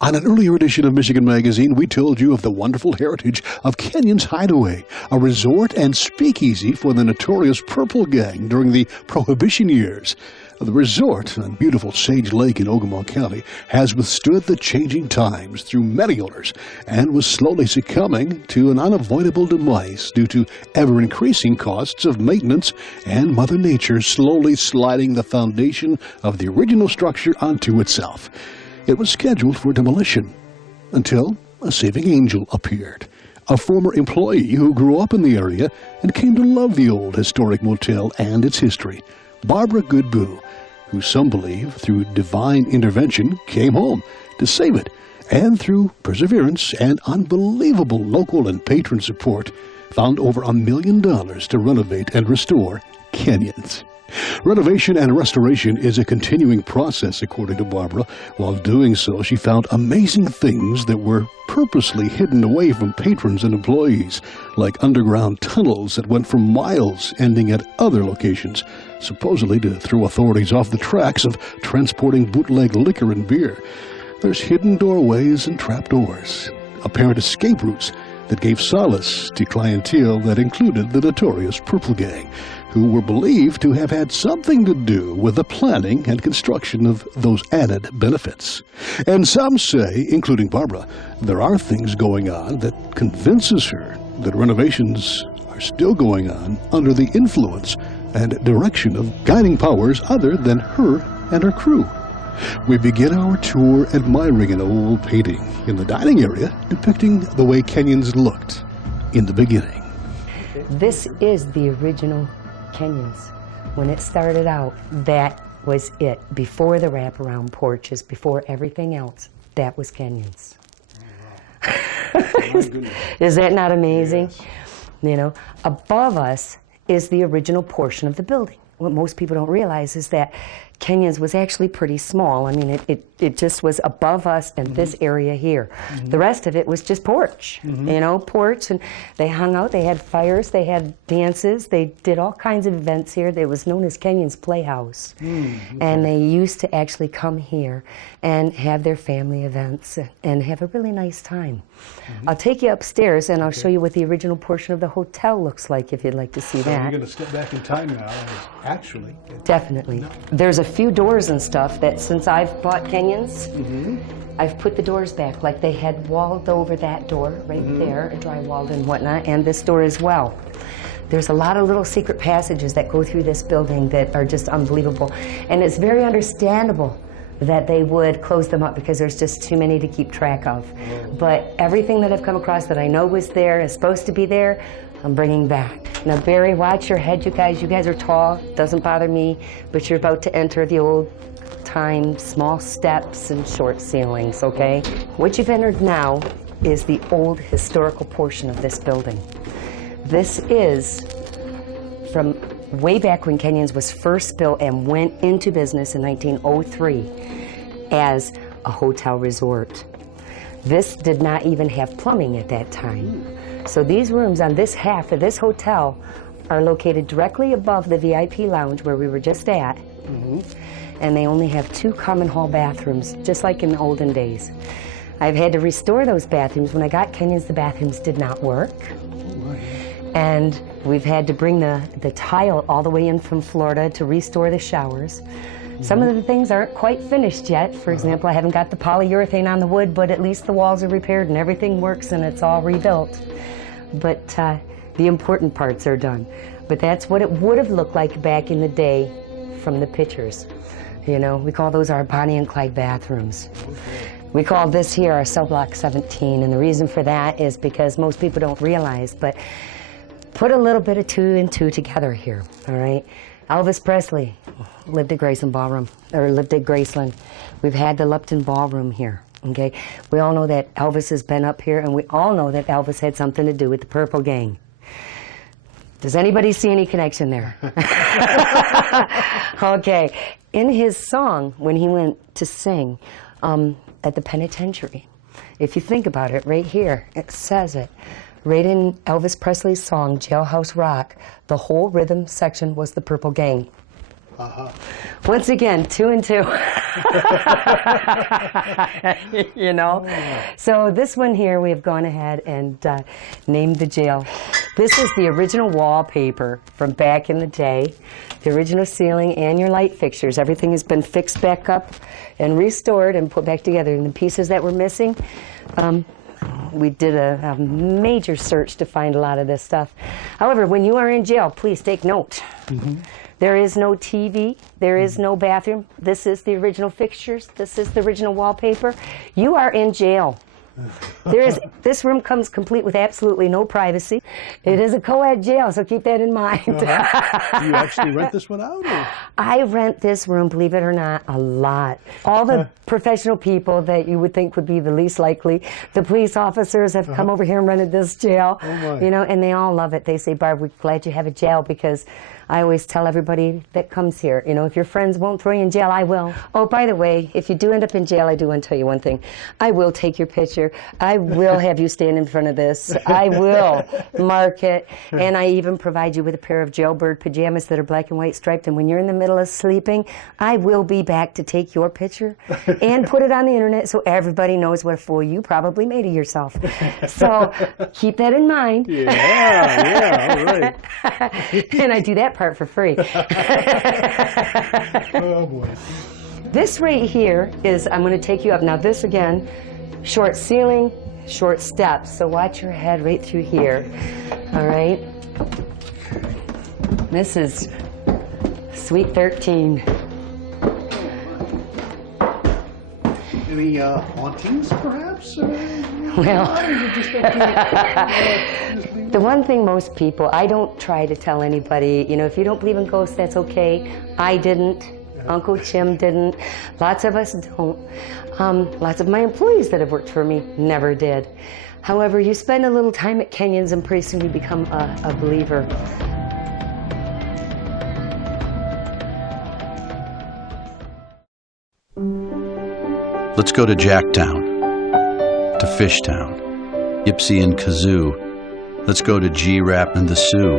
On an earlier edition of Michigan Magazine, we told you of the wonderful heritage of Kenyons Hideaway, a resort and speakeasy for the notorious Purple Gang during the Prohibition years. The resort on beautiful Sage Lake in Ogama County has withstood the changing times through many owners and was slowly succumbing to an unavoidable demise due to ever-increasing costs of maintenance and Mother Nature slowly sliding the foundation of the original structure onto itself. It was scheduled for demolition until a saving angel appeared, a former employee who grew up in the area and came to love the old historic motel and its history, Barbara Goodboo, who some believe through divine intervention came home to save it, and through perseverance and unbelievable local and patron support found over $1 million to renovate and restore Kenyons. Renovation and restoration is a continuing process, according to Barbara. While doing so, she found amazing things that were purposely hidden away from patrons and employees, like underground tunnels that went for miles, ending at other locations, supposedly to throw authorities off the tracks of transporting bootleg liquor and beer. There's hidden doorways and trapdoors, apparent escape routes that gave solace to clientele that included the notorious Purple Gang, who were believed to have had something to do with the planning and construction of those added benefits. And some say, including Barbara, there are things going on that convinces her that renovations are still going on under the influence and direction of guiding powers other than her and her crew. We begin our tour admiring an old painting in the dining area depicting the way Kenyons looked in the beginning. This is the original Kenyons. When it started out, that was it. Before the wraparound porches, before everything else, that was Kenyons. Is that not amazing? Yes. You know, above us is the original portion of the building. What most people don't realize is that Kenyons was actually pretty small. I mean, it just was above us and this area here. The rest of it was just porch, you know, porch. And they hung out, they had fires, they had dances, they did all kinds of events here. It was known as Kenyons Playhouse. And they used to actually come here and have their family events and have a really nice time. I'll take you upstairs and I'll show you what the original portion of the hotel looks like if you'd like to see that. You're going to step back in time now, actually. Definitely. There's a few doors and stuff that since I've bought Kenyons, I've put the doors back, like they had walled over that door right there, drywalled and whatnot, and this door as well. There's a lot of little secret passages that go through this building that are just unbelievable, and it's very understandable that they would close them up because there's just too many to keep track of. But everything that I've come across that I know was there, is supposed to be there, I'm bringing back. Now, Barry, watch your head, you guys. You guys are tall, doesn't bother me, but you're about to enter the old time, small steps and short ceilings, okay? What you've entered now is the old historical portion of this building. This is from way back when Kenyons was first built and went into business in 1903 as a hotel resort. This did not even have plumbing at that time. So these rooms on this half of this hotel are located directly above the VIP lounge where we were just at. And they only have 2 common hall bathrooms, just like in the olden days. I've had to restore those bathrooms. When I got Kenyons, the bathrooms did not work. And we've had to bring the tile all the way in from Florida to restore the showers. Some of the things aren't quite finished yet. For example, I haven't got the polyurethane on the wood, but at least the walls are repaired and everything works and it's all rebuilt. But the important parts are done. But that's what it would have looked like back in the day from the pictures. You know, we call those our Bonnie and Clyde bathrooms. We call this here our cell block 17, and the reason for that is because most people don't realize, but put a little bit of 2 and 2 together here, all right? Elvis Presley lived at Ballroom, or lived at Graceland. We've had the Lupton Ballroom here, okay? We all know that Elvis has been up here, and we all know that Elvis had something to do with the Purple Gang. Does anybody see any connection there? Okay, in his song, when he went to sing at the penitentiary, if you think about it, right here, it says it. Right in Elvis Presley's song, Jailhouse Rock, the whole rhythm section was the Purple Gang. Once again, 2 and 2. You know? So this one here, we have gone ahead and named the jail. This is the original wallpaper from back in the day. The original ceiling and your light fixtures. Everything has been fixed back up and restored and put back together. And the pieces that were missing, we did a major search to find a lot of this stuff. However, when you are in jail, please take note. There is no TV. There is no bathroom. This is the original fixtures. This is the original wallpaper. You are in jail. This room comes complete with absolutely no privacy. It is a co-ed jail, so keep that in mind. You actually rent this one out? Or? I rent this room, believe it or not, a lot. All the professional people that you would think would be the least likely, the police officers have come over here and rented this jail, you know, and they all love it. They say, Barb, we're glad you have a jail, because I always tell everybody that comes here, you know, if your friends won't throw you in jail, I will. Oh, by the way, if you do end up in jail, I do want to tell you one thing. I will take your picture. I will have you stand in front of this. I will mark it. And I even provide you with a pair of jailbird pajamas that are black and white striped. And when you're in the middle of sleeping, I will be back to take your picture and put it on the internet so everybody knows what a fool you probably made of yourself. So keep that in mind. Yeah, all right. And I do that part for free. Oh, boy. This right here is, I'm going to take you up. Now this again, short ceiling, short steps. So watch your head right through here. All right. This is Suite 13. Any hauntings, perhaps? Well, the one thing most people, I don't try to tell anybody, you know, if you don't believe in ghosts, that's okay. I didn't. Uncle Jim didn't. Lots of us don't. Lots of my employees that have worked for me never did. However, you spend a little time at Kenyons and pretty soon you become a believer. Let's go to Jacktown, to Fishtown, Ypsi and Kazoo. Let's go to G-Rap and the Sioux.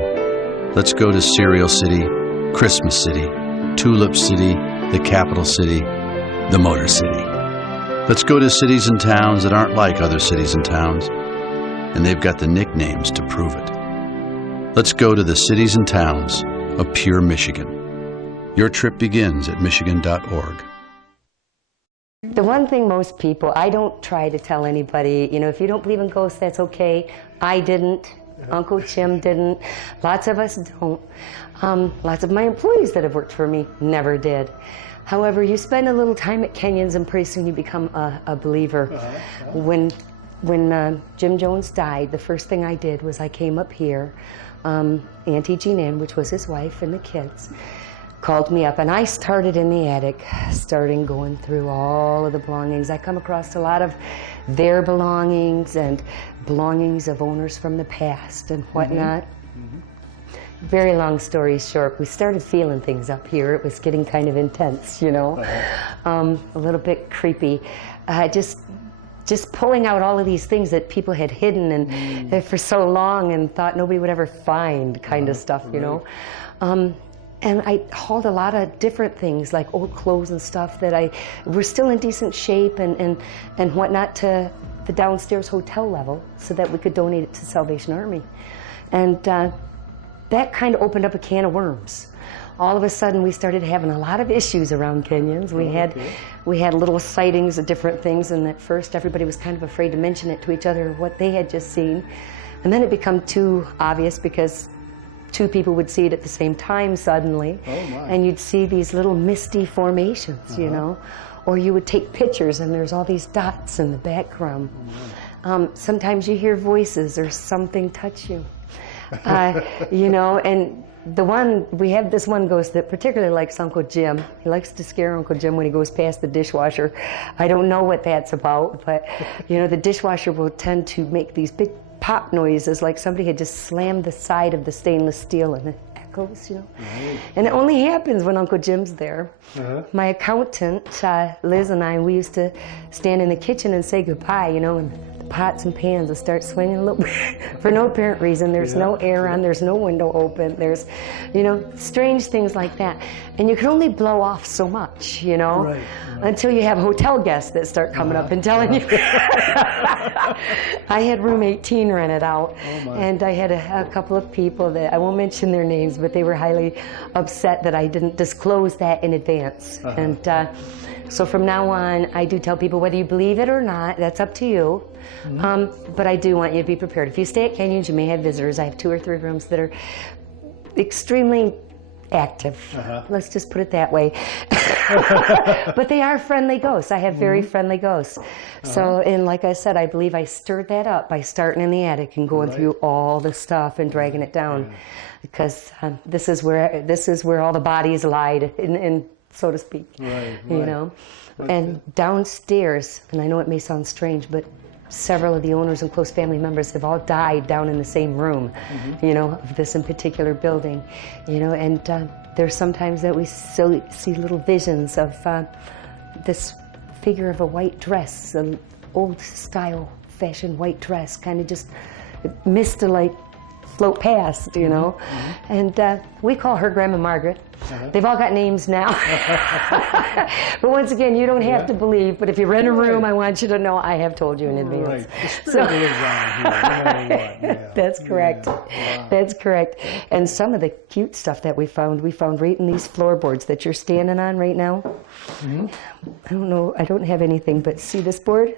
Let's go to Cereal City, Christmas City, Tulip City, the Capital City, the Motor City. Let's go to cities and towns that aren't like other cities and towns, and they've got the nicknames to prove it. Let's go to the cities and towns of pure Michigan. Your trip begins at michigan.org. The one thing most people, I don't try to tell anybody, you know, if you don't believe in ghosts, that's okay. I didn't. Uncle Jim didn't. Lots of us don't. Lots of my employees that have worked for me never did. However, you spend a little time at Kenyons and pretty soon you become a believer. When Jim Jones died, the first thing I did was I came up here. Auntie Jean Ann, which was his wife and the kids, called me up, and I started in the attic, going through all of the belongings. I come across a lot of their belongings and belongings of owners from the past and whatnot. Very long story short, we started feeling things up here. It was getting kind of intense, you know, a little bit creepy. Just pulling out all of these things that people had hidden and for so long and thought nobody would ever find, kind of stuff, you know. And I hauled a lot of different things, like old clothes and stuff that were still in decent shape and whatnot, to the downstairs hotel level so that we could donate it to Salvation Army. And that kind of opened up a can of worms. All of a sudden, we started having a lot of issues around Kenyons. We had little sightings of different things, and at first everybody was kind of afraid to mention it to each other, what they had just seen. And then it became too obvious because two people would see it at the same time suddenly, and you'd see these little misty formations, you know, or you would take pictures and there's all these dots in the background. Sometimes you hear voices or something touch you, you know, and we have this one ghost that particularly likes Uncle Jim. He likes to scare Uncle Jim when he goes past the dishwasher. I don't know what that's about, but, you know, the dishwasher will tend to make these big pop noises like somebody had just slammed the side of the stainless steel and it echoes, you know. And it only happens when Uncle Jim's there. My accountant, Liz, and I, we used to stand in the kitchen and say goodbye, you know, and pots and pans will start swinging a little for no apparent reason. There's no air on, there's no window open, there's, you know, strange things like that. And you can only blow off so much, you know, until you have hotel guests that start coming up and telling you. I had room 18 rented out, and I had a couple of people that, I won't mention their names, but they were highly upset that I didn't disclose that in advance. And so from now on, I do tell people, whether you believe it or not, that's up to you. But I do want you to be prepared. If you stay at Kenyons, you may have visitors. I have 2 or 3 rooms that are extremely active. Let's just put it that way. But they are friendly ghosts. I have very friendly ghosts. So, and like I said, I believe I stirred that up by starting in the attic and going through all the stuff and dragging it down, because this is where all the bodies lied, in so to speak. You know, and downstairs, and I know it may sound strange, but several of the owners and close family members have all died down in the same room, you know, of this in particular building, you know, and there's sometimes that we still see little visions of this figure of a white dress, an old style fashioned white dress, kind of just missed to like float past, you know, and we call her Grandma Margaret. They've all got names now. But once again, you don't have to believe, but if you rent a room, I want you to know I have told you in advance. That's correct. That's correct. And some of the cute stuff that we found right in these floorboards that you're standing on right now. I don't know, I don't have anything, but see this board?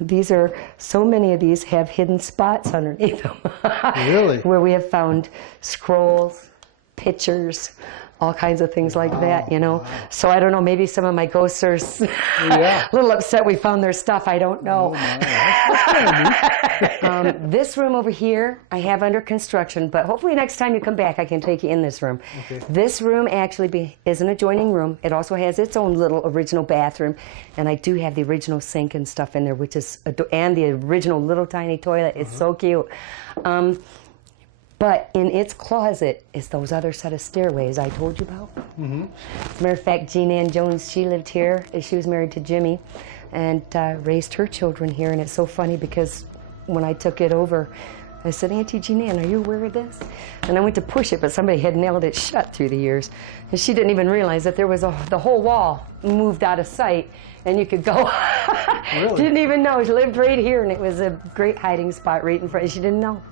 These are, so many of these have hidden spots underneath them. Really? Where we have found scrolls, pictures, all kinds of things like that, you know. So I don't know, maybe some of my ghosts are a little upset we found their stuff, I don't know. This room over here, I have under construction, but hopefully next time you come back, I can take you in this room. This room actually is an adjoining room. It also has its own little original bathroom, and I do have the original sink and stuff in there, which is, and the original little tiny toilet. It's so cute. But in its closet is those other set of stairways I told you about. As a matter of fact, Jean Ann Jones, she lived here. She was married to Jimmy and raised her children here. And it's so funny because when I took it over, I said, Auntie Jean Ann, are you aware of this? And I went to push it, but somebody had nailed it shut through the years. And she didn't even realize that there was the whole wall moved out of sight and you could go. Didn't even know. She lived right here and it was a great hiding spot right in front. She didn't know.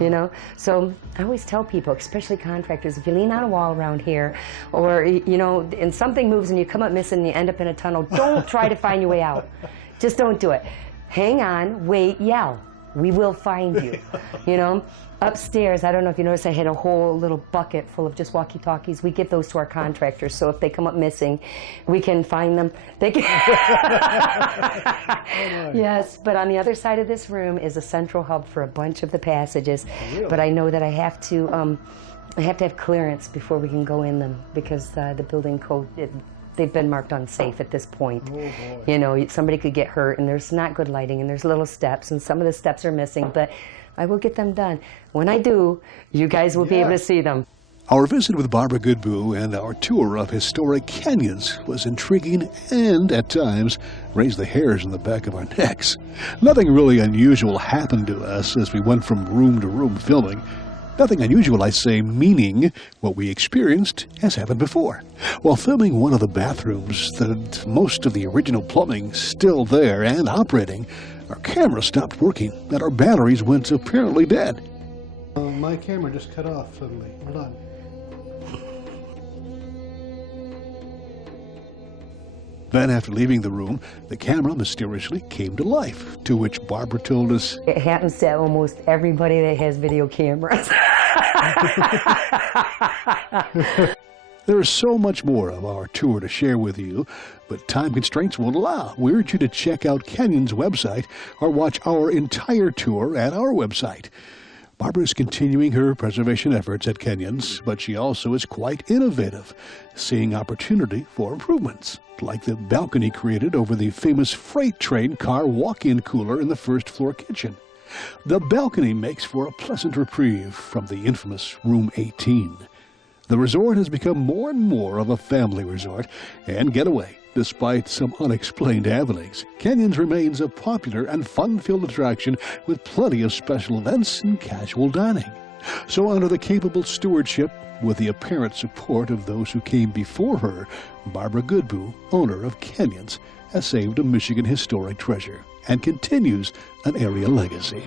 You know, so I always tell people, especially contractors, if you lean on a wall around here, or, you know, and something moves and you come up missing and you end up in a tunnel, don't try to find your way out. Just don't do it. Hang on, wait, yell. We will find you, you know. Upstairs, I don't know if you noticed, I had a whole little bucket full of just walkie-talkies. We give those to our contractors, so if they come up missing, we can find them. They can. Yes, but on the other side of this room is a central hub for a bunch of the passages. But I know that I have to have clearance before we can go in them because the building code. They've been marked unsafe at this point. You know, somebody could get hurt, and there's not good lighting, and there's little steps, and some of the steps are missing, but I will get them done. When I do, you guys will be able to see them. Our visit with Barbara Goodboo and our tour of historic canyons was intriguing and, at times, raised the hairs on the back of our necks. Nothing really unusual happened to us as we went from room to room filming. Nothing unusual, I say, meaning what we experienced has happened before. While filming one of the bathrooms that had most of the original plumbing still there and operating, our camera stopped working and our batteries went apparently dead. My camera just cut off suddenly. Hold on. Then, after leaving the room, the camera mysteriously came to life, to which Barbara told us, it happens to almost everybody that has video cameras. There is so much more of our tour to share with you, but time constraints won't allow. We urge you to check out Kenyon's website or watch our entire tour at our website. Barbara is continuing her preservation efforts at Kenyons, but she also is quite innovative, seeing opportunity for improvements, like the balcony created over the famous freight train car walk-in cooler in the first-floor kitchen. The balcony makes for a pleasant reprieve from the infamous Room 18. The resort has become more and more of a family resort and getaway, Despite some unexplained happenings, Kenyons remains a popular and fun-filled attraction with plenty of special events and casual dining. So under the capable stewardship, with the apparent support of those who came before her, Barbara Goodboo, owner of Kenyons, has saved a Michigan historic treasure and continues an area legacy.